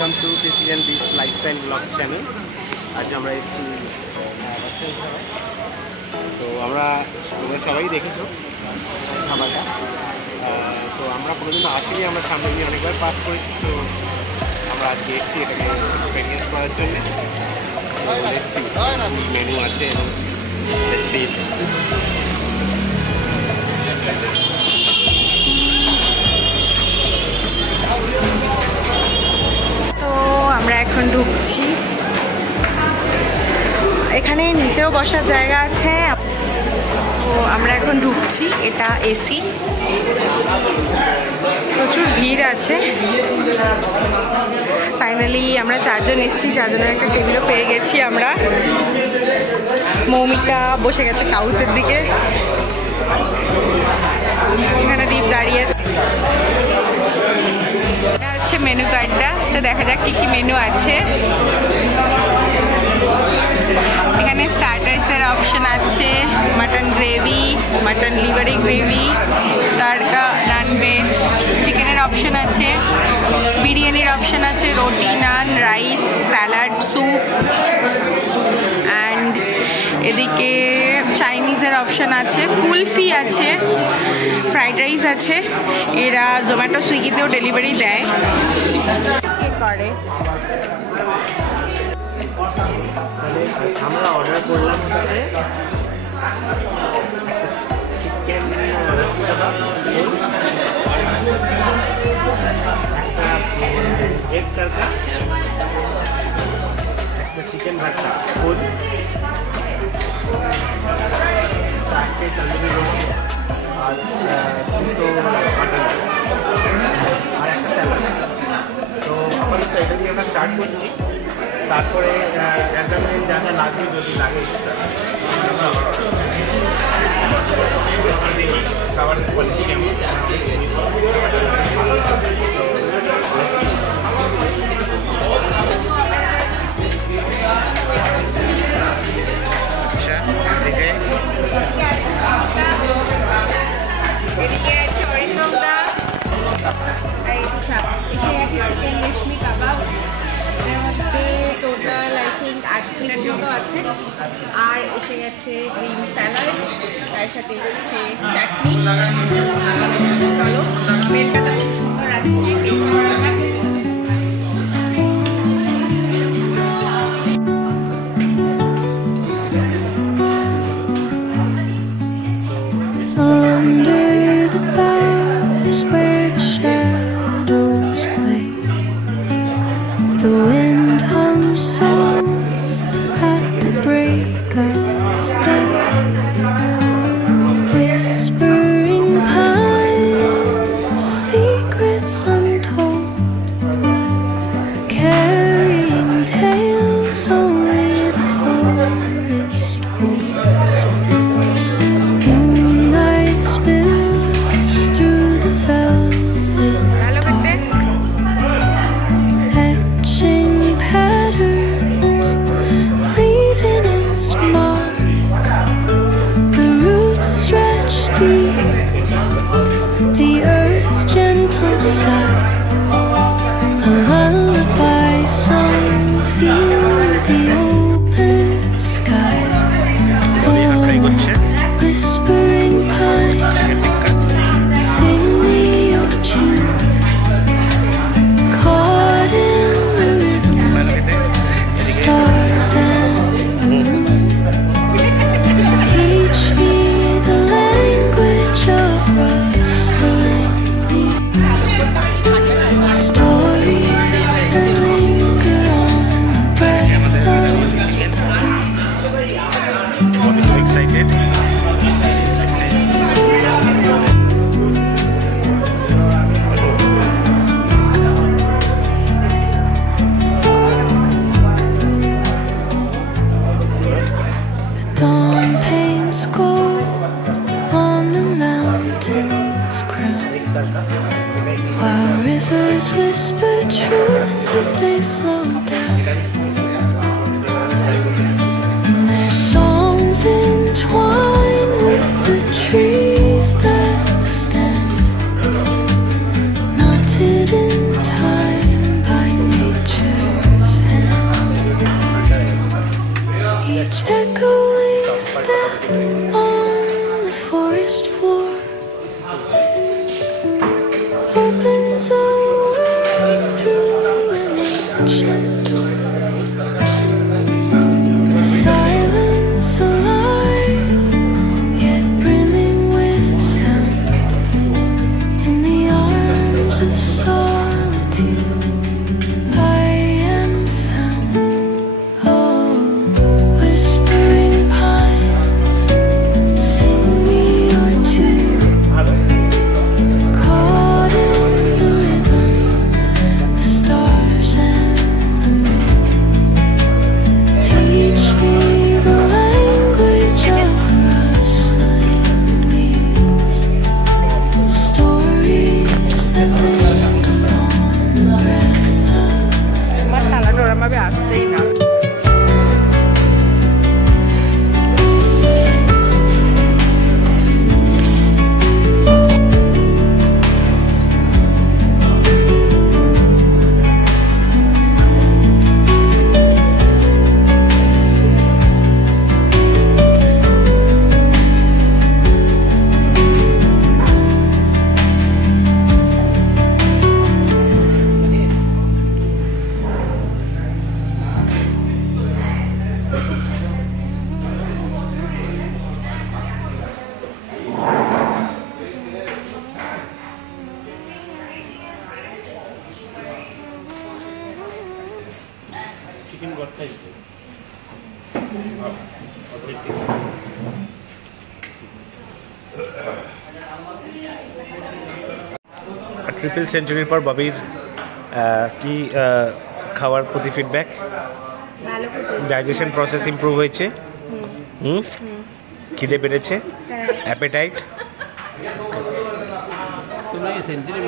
Welcome to this and this lifestyle blogs channel. আজ আমরা একটু তো আমরা সবাই দেখেছো খাবারটা, তো আমরা কোনোদিন আসিনি, আমরা সামনে নিয়ে অনেকবার পাস করেছি। তো আমরা আজকে এসেছি এটাকে এক্সপিরিয়েন্স করার জন্য। মেনু আছে এবং তো আমরা এখন ঢুকছি, এখানে নিচেও বসার জায়গা আছে। তো আমরা এখন ঢুকছি, এটা এসি, প্রচুর ভিড় আছে। ফাইনালি আমরা 4 জন এসেছি, 4 জনের একটা টেবিলও পেয়ে গেছি আমরা। মৌমিতা বসে গেছে কাউচের দিকে, এখানে দীপ দাঁড়িয়ে আছে। এটা হচ্ছে মেনু কার্ডটা, তো দেখা যাক কি কি মেনু আছে। এখানে স্টার্টার্সের অপশন আছে, মাটন গ্রেভি, মাটন লিভারি গ্রেভি, তাড়কা, নান ভেজ, চিকেনের অপশন আছে, বিরিয়ানির অপশন আছে, রুটি, naan, rice, salad, soup, and এদিকে চাইনিজের অপশন আছে, কুলফি আছে, ফ্রাইড রাইস আছে। এরা জোম্যাটো সুইগিতেও ডেলিভারি দেয়। করে আমরা অর্ডার করলাম হচ্ছে চিকেন এগ তড়কা, একটা চিকেন ভর্তা ফুল, চারটে তন্দুরি রুটি আর দুটো মাটন আর একটা স্যালাড। তো আপাতত এটা দিয়ে আমরা স্টার্ট করছি, তারপরে একটা মিনিট যা যা লাগবে যদি লাগে খাবারের কোয়ালিটি কেমন। আচ্ছা এদিকে আছে অরিন্দমদা, চিকেন রেশমি কাবাব, এর মধ্যে টোটাল আই থিঙ্ক 8 প্লেট মতো আছে। আর এসে গেছে গ্রিন স্যালাড, তার সাথে এসেছে চাটনি। চলো, স্মেলটা তো খুব সুন্দর আসছে, টেস্ট করা যাক। While rivers whisper truth as they flow down, and their songs entwine with the trees that stand, knotted in time by nature. gentle. The silence alive, yet brimming with sound. In the arms of solitude, I am found. Oh, whispering pines, sing me your tune. Caught in the rhythm, the stars and the moon. Teach me the language of rustling leaves, stories that linger on the breath of আমার থালাটা ওরম ভাবে আসছেই না। চিকেন ভর্তা is good. Triple সেঞ্চুরির পর ববির কি খাওয়ার প্রতি ফিডব্যাক? ভালো করে ডাইজেশন প্রসেস ইমপ্রুভ হয়েছে, খিদে বেড়েছে, হ্যাঁ। অ্যাপেটাইট। তোমরা কি সেঞ্চুরি